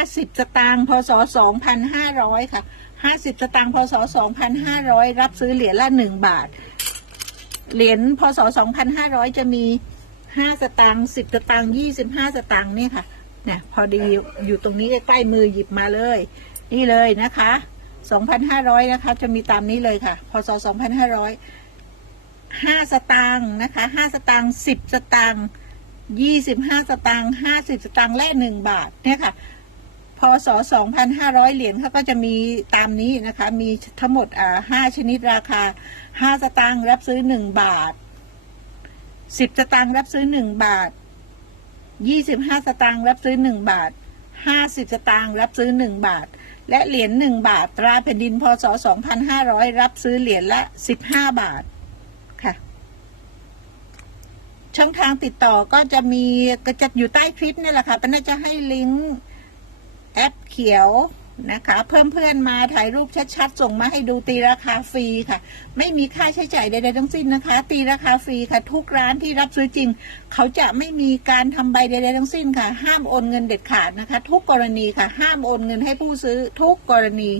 50สตางค์พศ2,500ค่ะ50สตางค์พศ2,500รับซื้อเหรียญละ1บาท เหรียญพศ2,500จะมี5สตางค์10สตางค์25สตางค์เนี่ยค่ะเนี่ยพอดีอยู่ตรงนี้ใกล้มือหยิบมาเลย นี่เลยนะคะ 2,500 นะคะ จะมีตามนี้เลยค่ะ พศ 2,500 5 สตางค์นะคะ 5 สตางค์10 สตางค์25 สตางค์50 สตางค์และ 1 บาทเนี่ยค่ะ พศ 2,500 เหรียญเขาก็จะมีตามนี้นะคะ มีทั้งหมดอ่า5ชนิดราคา 5 สตางค์รับซื้อ 1 บาท 10 สตางค์รับซื้อ 1 บาท 25 สตางค์รับซื้อ 1 บาท 50 สตางค์รับซื้อ 1 บาท และเหรียญ1บาท ตราแผ่นดินพศ 2,500 รับซื้อเหรียญละ 15 บาทค่ะ ช่องทางติดต่อก็จะมีก็จะอยู่ใต้คลิปนี่แหละค่ะเป็นน่าจะให้ลิงก์ แอปเขียวนะคะ เพิ่มเพื่อนมาถ่ายรูปชัดๆ ส่งมาให้ดูตีราคาฟรีค่ะ ไม่มีค่าใช้จ่ายใดๆทั้งสิ้นนะคะ ตีราคาฟรีค่ะ ทุกร้านที่รับซื้อจริง เขาจะไม่มีการทำใบใดๆทั้งสิ้นค่ะ ห้ามโอนเงินเด็ดขาดนะคะ ทุกกรณีค่ะ ห้ามโอนเงินให้ผู้ซื้อทุกกรณี